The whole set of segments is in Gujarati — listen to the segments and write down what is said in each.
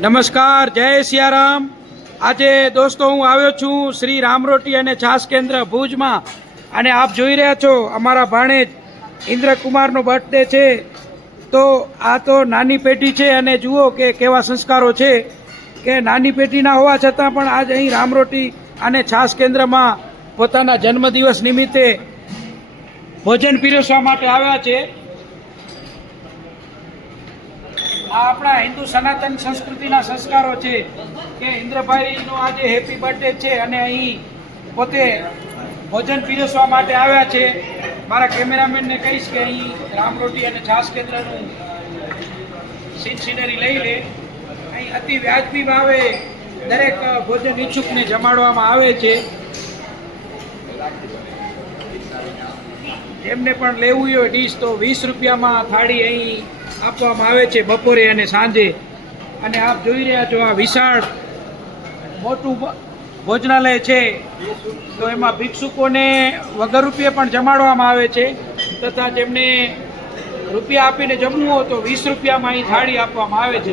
નમસ્કાર, જય સિયારામ। આજે દોસ્તો હું આવ્યો છું શ્રી રામરોટી અને છાશ કેન્દ્ર ભુજમાં, અને આપ જોઈ રહ્યા છો અમારા ભાણેજ ઇન્દ્રકુમારનો બર્થડે છે। તો આ તો નાની પેઢી છે, અને જુઓ કે કેવા સંસ્કારો છે કે નાની પેઢીના હોવા છતાં પણ આજ અહીં રામરોટી અને છાશ કેન્દ્રમાં પોતાના જન્મદિવસ નિમિત્તે ભોજન પીરસવા માટે આવ્યા છે। આ આપણા હિન્દુ સનાતન સંસ્કૃતિના સંસ્કારો છે કે ઇન્દ્રભાઈનો આજે હેપી બર્થડે છે, અને અહીં પોતે ભોજન પીરસવા માટે આવ્યા છે। મારા કેમેરામેનને કહીશ કે અહીં રામરોટી અને છાશ કેન્દ્રનું સીનરી લઈ લે। અહીં અતિ વ્યાજબી ભાવે દરેક ભોજન ઈચ્છુકને જમાડવામાં આવે છે। જેમને પણ લેવું હોય ડીશ તો 20 રૂપિયામાં થાળી અહીં આપવામાં આવે છે બપોરે અને સાંજે। અને આપ જોઈ રહ્યા છો આ વિશાળ મોટું ભોજનાલય છે, તો એમાં ભિક્ષુકોને વગર રૂપિયે પણ જમાડવામાં આવે છે, તથા જેમને રૂપિયા આપીને જમવું હોય તો 20 રૂપિયામાં અહીં થાળી આપવામાં આવે છે।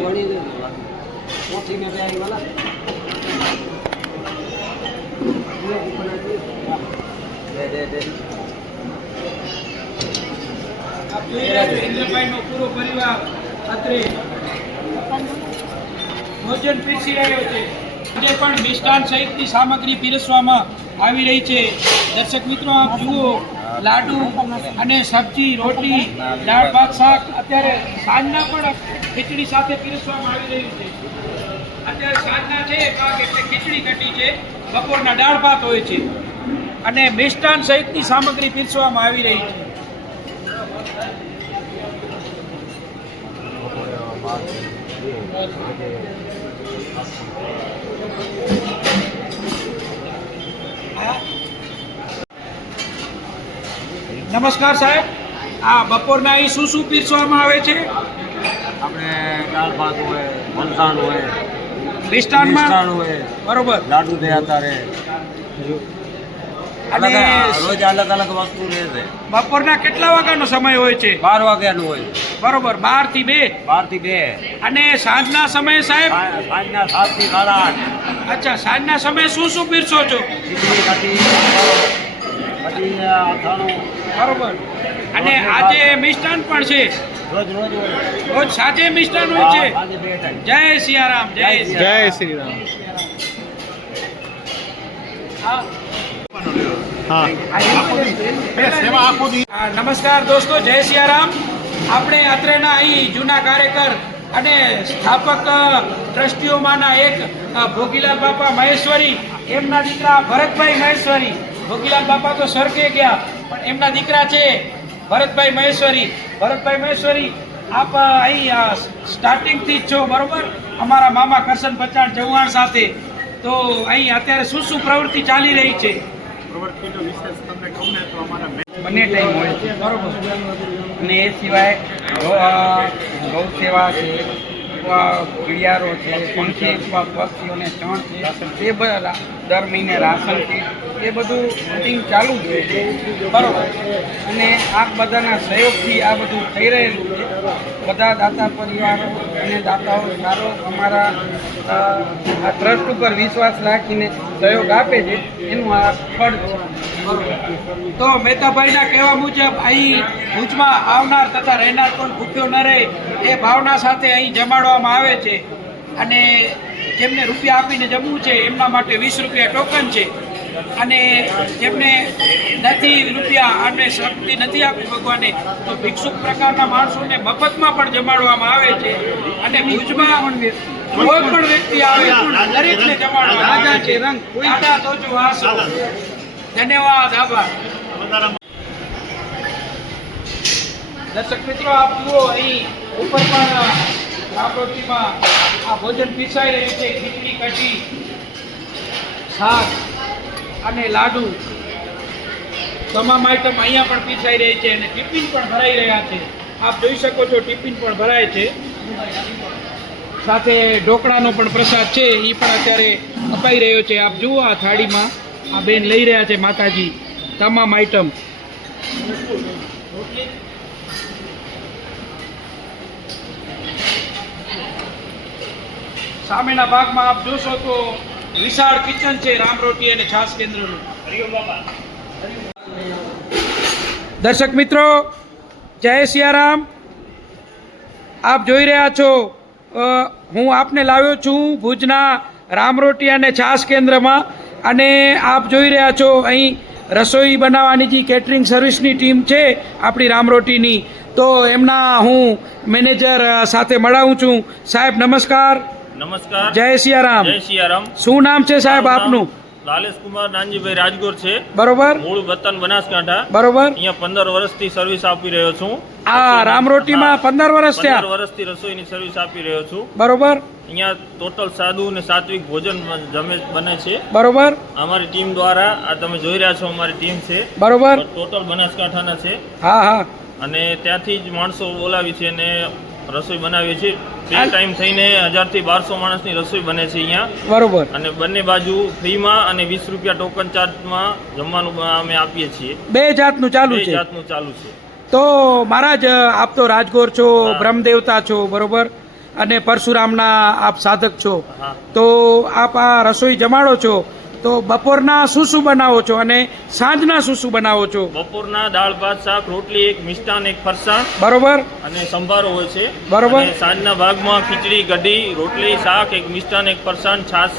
આપ જોઈ રહ્યા છો ઇન્દ્રભાઈનો પૂરો પરિવાર અત્રે ભોજન પીરસી રહ્યો છે। આજે પણ મિષ્ટાન સહિતની સામગ્રી પીરસવામાં આવી રહી છે। દર્શક મિત્રો, આપ જુઓ લાડુ અને સબ્જી, રોટી, દાળ ભાત, શાક અત્યારે સાંજના પણ ખીચડી સાથે પીરસવામાં આવી રહ્યું છે। અત્યારે સાંજના છે ભાગ એટલે ખીચડી કટી છે, બપોરના દાળ ભાત હોય છે, અને મિષ્ટાન સહિતની સામગ્રી પીરસવામાં આવી રહી છે। નમસ્કાર સાહેબ, આ બપોરના અહીં શું શું પીરસવામાં આવે છે? આપણે દાળ ભાત હોય, ફરસાણ હોય, મિષ્ટાનમાં હોય, બરોબર, લાડુ દે અત્યારે, અને રોજ અલગ અલગ વસ્તુ રહે છે। બપોરના કેટલા વાગ્યાનો સમય હોય છે? 12 વાગ્યાનું હોય, બરોબર, 12 થી 2। 12 થી 2। અને સાંજના સમયે સાહેબ? સાંજના 7 થી 8:30। અચ્છા, સાંજના સમયે શું શું પીરસો છો? ખીચડી કઢી, અથાણું, બરોબર, અને આજે મિષ્ટાન પણ છે? રોજ રોજ હોય, રોજ સાંજે મિષ્ટાન હોય છે? સાંજે 2 ટાઈમ। જય સિયારામ, જય શ્રી રામ। નમસ્કાર દોસ્તો, જય સિયારામ। આપણે અત્રેના અહીં જૂના કાર્યકર અને સ્થાપક ટ્રસ્ટીઓમાંના એક ભોગીલાલ બાપા મહેશ્વરી, એમના દીકરા ભરતભાઈ મહેશ્વરી। ભોગીલાલ બાપા તો સ્વર્ગે ગયા, પણ એમના દીકરા છે ભરતભાઈ મહેશ્વરી। ભરતભાઈ મહેશ્વરી, આપ અહીં સ્ટાર્ટિંગથી જ છો, બરોબર, અમારા મામા કરશન બચાણ ચૌહાણ સાથે। તો અહીં અત્યારે શું શું પ્રવૃત્તિ ચાલી રહી છે? પ્રવૃત્તિનો વિશેષ તમને કહું ને તો અમારા બંને ટાઈમ હોય છે, બરોબર, અને એ સિવાય ગૌ સેવા છે, ઘડિયાળો છે, પંખી પક્ષીઓને ચણ છે, એ બધા દર મહિને રાશન કીટ, એ બધું રૂટીન ચાલુ જ હોય છે, બરોબર। અને આ બધાના સહયોગથી આ બધું થઈ રહેલું છે। બધા દાતા પરિવારો અને દાતાઓ સારો અમારા આ ટ્રસ્ટ ઉપર વિશ્વાસ રાખીને સહયોગ આપે છે, એનું આ ફળ છે। તો મહેતાભાઈના કહેવા મુજબ અહીં ભુજમાં આવનાર તથા રહેનાર પણ ભૂખ્યો ન રહે એ ભાવના સાથે અહીં જમાડવામાં આવે છે, અને જેમને રૂપિયા આપીને જમવું છે એમના માટે 20 રૂપિયા ટોકન છે, અને જેમને નથી રૂપિયા અને શક્તિ નથી આપી ભગવાને તો ભિક્ષુક પ્રકારના માણસોને મફતમાં પણ જમાડવામાં આવે છે। અને ભુજમાં કોઈ પણ વ્યક્તિ આવે દરેકને જમાડવામાં આવે છે। દાદા તો જો આસો, ધન્યવાદ, આભાર। દર્શક મિત્રો, આપ જુઓ અહીં ઉપર પણ રામરોટીમાં આ ભોજન પીરસાઈ રહ્યું છે। ખીચડી કઢી, શાક અને લાડુ, તમામ આઈટમ અહીંયા પણ પીરસાઈ રહી છે, અને ટિફિન પણ ભરાઈ રહ્યા છે। આપ જોઈ શકો છો, ટિફિન પણ ભરાય છે, સાથે ઢોકળાનો પણ પ્રસાદ છે, એ પણ અત્યારે અપાઈ રહ્યો છે। આપ જુઓ આ થાળીમાં આ બેન લઈ રહ્યા છે માતાજી તમામ આઈટમ। સામેના ભાગમાં આપ જોશો તો વિશાળ કિચન છે રામ રોટી અને છાશ કેન્દ્રનું. દર્શક મિત્રો, જય સિયારામ. આપ જોઈ રહ્યા છો, હું આપને લાવ્યો છું ભુજના રામ રોટી અને છાશ કેન્દ્રમાં, અને આપ જોઈ રહ્યા છો અહીં રસોઈ બનાવવાની જે કેટરિંગ સર્વિસની ટીમ છે આપણી રામ રોટીની, તો એમના હું મેનેજર સાથે મળાવું છું. સાહેબ નમસ્કાર. નમસ્કાર. જય સિયારામ. જય સિયારામ. શું નામ છે સાહેબ આપનું? લાલેશ કુમાર નાનજીભાઈ રાજગોર છે. બરોબર. મૂળ વતન બનાસકાંઠા. બરોબર. અહીંયા 15 વર્ષથી સર્વિસ આપી રહ્યો છું. આ રામ રોટીમાં 15 વર્ષ 15 થયા. વર્ષથી રસોઈની સર્વિસ આપી રહ્યો છું. બરોબર. અહીંયા ટોટલ સાદું અને સાત્વિક ભોજન બને છે. બરોબર. અમારી ટીમ દ્વારા, આ તમે જોઈ રહ્યા છો અમારી ટીમ છે, બરોબર. ટોટલ બનાસકાંઠાના છે. હા હા. અને ત્યાંથી જ માણસો બોલાવી છે અને રસોઈ બનાવીએ છીએ. ફ્રી ટાઈમ થઈને 1000 થી 1200 માણસની રસોઈ બને છે અહીંયા. બરોબર. અને બંને બાજુ ફ્રીમાં અને 20 રૂપિયા ટોકન ચાર્જમાં જમવાનું અમે આપીએ છીએ. બે જાતનું ચાલુ બે છે. જાતનું ચાલુ છે. તો મહારાજ, આપ તો રાજગોર છો, હા. બ્રહ્મદેવતા છો, બરોબર, અને પરશુરામના આપ સાધક છો, હા. તો આપ આ રસોઈ જમાડો છો, તો બપોરના શું બનાવો છો અને સાંજના શું બનાવો છો? બપોરના દાળ ભાત શાક રોટલી, એક મિષ્ટાન, એક ફરસાણ બરોબર. અને સંભારો હોય છે. બરોબર. અને સાંજના ભાગમાં ખીચડી, કઢી, રોટલી, શાક, એક મિષ્ટાન, એક ફરસાણ, છાશ,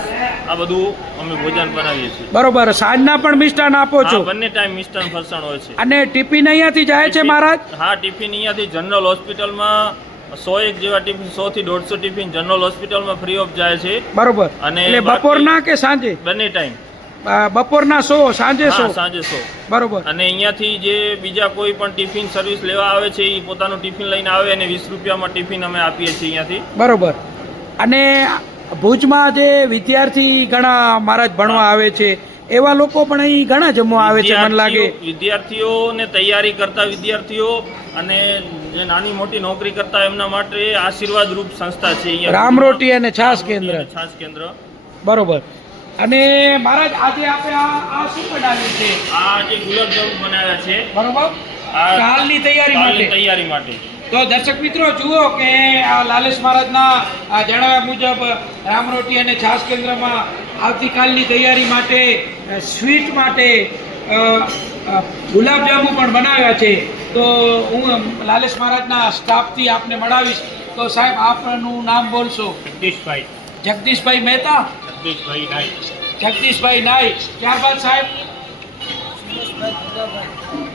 આ બધું અમે ભોજન બનાવીએ છીએ. બરોબર. સાંજના પણ મિષ્ટાન આપો હા, છો? બંને ટાઈમ મિષ્ટાન ફરસાણ હોય છે. અને ટિફિન અહીંયાથી જાય છે મહારાજ? હા, ટિફિન અહીંયાથી જનરલ હોસ્પિટલમાં 101 જેવા ટિફિન, 100 થી 150 ટિફિન જનરલ હોસ્પિટલમાં ફ્રી ઓફ જાય છે. બરોબર. અને એટલે બાકી- બપોરના કે સાંજે? બંને ટાઈમ. બપોરના 100, સાંજે 100? હા, સાંજે 100. બરોબર. અને અહીંયાથી જે બીજા કોઈ પણ ટિફિન સર્વિસ લેવા આવે છે એ પોતાનું ટિફિન લઈને આવે અને 20 રૂપિયામાં ટિફિન અમે આપીએ છીએ અહીંયાથી. બરોબર. અને ભુજમાં જે વિદ્યાર્થી ઘણા મહારાજ ભણવા આવે છે, એવા લોકો પણ અહીં ઘણા જમવા આવે છે મને લાગે. વિદ્યાર્થીઓને તૈયારી કરતા વિદ્યાર્થીઓ અને જે નાની મોટી નોકરી કરતા એમના માટે આશીર્વાદ રૂપ સંસ્થા છે અહીંયા રામ રોટી અને છાશ કેન્દ્ર. છાશ કેન્દ્ર. બરોબર. અને મહારાજ, આજે આપણે આ શું બનાવ્યું છે? આ જે ગુલાબજામુન બનાવ્યા છે, બરોબર. આ કાલની તૈયારી કાલની માટે. તૈયારી માટે. તો દર્શક મિત્રો જુઓ કે આ લાલેશ મહારાજના આ જણાવ્યા મુજબ રામ રોટી અને છાશ કેન્દ્રમાં આવતીકાલની તૈયારી માટે, સ્વીટ માટે ગુલાબજાંબુ પણ બનાવ્યા છે. તો હું લાલેશ મહારાજના સ્ટાફથી આપને મળાવીશ. તો સાહેબ, આપનું નામ બોલશો? જગદીશભાઈ. જગદીશભાઈ મહેતા. જગદીશભાઈ નાઈ. જગદીશભાઈ નાઈ. ત્યારબાદ સાહેબ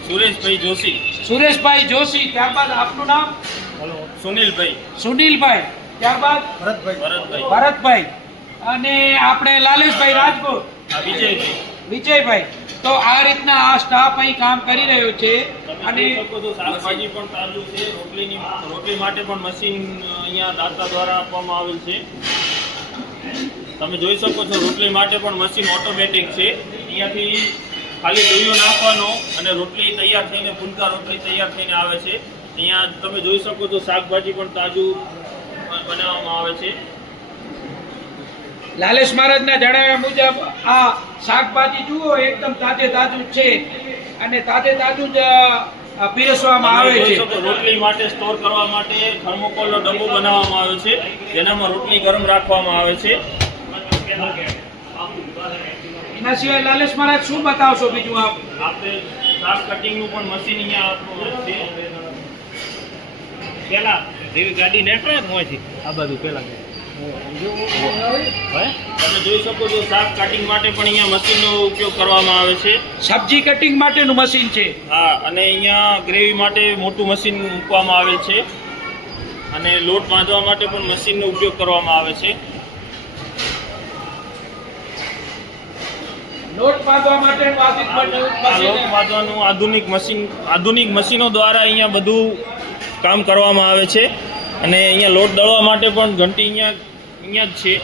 સુરેશભાઈ જોશી. સુરેશભાઈ જોશી. ત્યારબાદ આપનું નામ? સુનિલભાઈ. સુનિલભાઈ. ત્યારબાદ ભરતભાઈ. ભરતભાઈ. અને આપણે લાલેશભાઈ રાજગોર. વિજયભાઈ. વિજયભાઈ. તો આ રીતના આ સ્ટાફ અહીં કામ કરી રહ્યો છે. અને શાકભાજી પણ તાજું છે. રોટલી માટે પણ મશીન અહીંયા દાતા દ્વારા આપવામાં આવેલ છે. તમે જોઈ શકો છો, રોટલી માટે પણ મશીન ઓટોમેટિક છે. અહીંયાથી ખાલી લોહીઓ નાખવાનો અને રોટલી તૈયાર થઈને, ફૂલકા રોટલી તૈયાર થઈને આવે છે. અહીંયા તમે જોઈ શકો છો, શાકભાજી પણ તાજું બનાવવામાં આવે છે. લાલેશ મહારાજના જણાવ્યા મુજબ આ શાકભાજી જુઓ, એકદમ તાજે તાજું છે અને તાજે તાજું જ પીરસવામાં આવે તમે જોઈ છે. શકો, રોટલી માટે સ્ટોર કરવા માટે થર્મોકોલનો ડબ્બો બનાવવામાં આવે છે. જેનામાં રોટલી ગરમ રાખવામાં આવે છે. એના સિવાય લાલેશ મહારાજ શું બતાવશો બીજું આપ? આપણે શાક કટિંગનું પણ મશીન અહીંયા આપવામાં છે. પેલા જેવી ગાડી નીકળે ને હોયથી આ બાજુ પેલા તમે જોઈ શકો છો, શાક કટિંગ માટે પણ અહીંયા મશીનનો ઉપયોગ કરવામાં આવે છે. સબ્જી કટિંગ માટેનું મશીન છે. હા, અને અહીંયા ગ્રેવી માટે મોટું મશીન મૂકવામાં આવેલ છે. અને લોટ બાંધવા માટે પણ મશીનનો ઉપયોગ કરવામાં આવે છે. લોટ બાંધવા માટેનું આ લોટ બાંધવાનું આધુનિક મશીનો દ્વારા અહીંયા બધું કામ કરવામાં આવે છે. અને અહીંયા લોટ દળવા માટે પણ ઘંટી અહીંયા જ છે.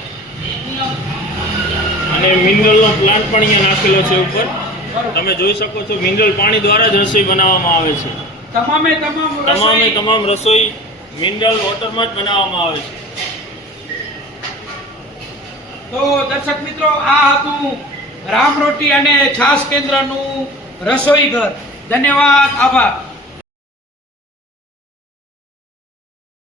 અને મિનરલનો પ્લાન્ટ પણ અહીંયા નાખેલો છે ઉપર. તમે જોઈ શકો છો, મિનરલ પાણી દ્વારા જ રસોઈ બનાવવામાં આવે છે. તમામ રસોઈ મિનરલ વોટરમાં જ બનાવવામાં આવે છે. તો દર્શક મિત્રો, આ હતું રામ રોટી અને છાશ કેન્દ્રનું રસોઈ ઘર. ધન્યવાદ, આભાર.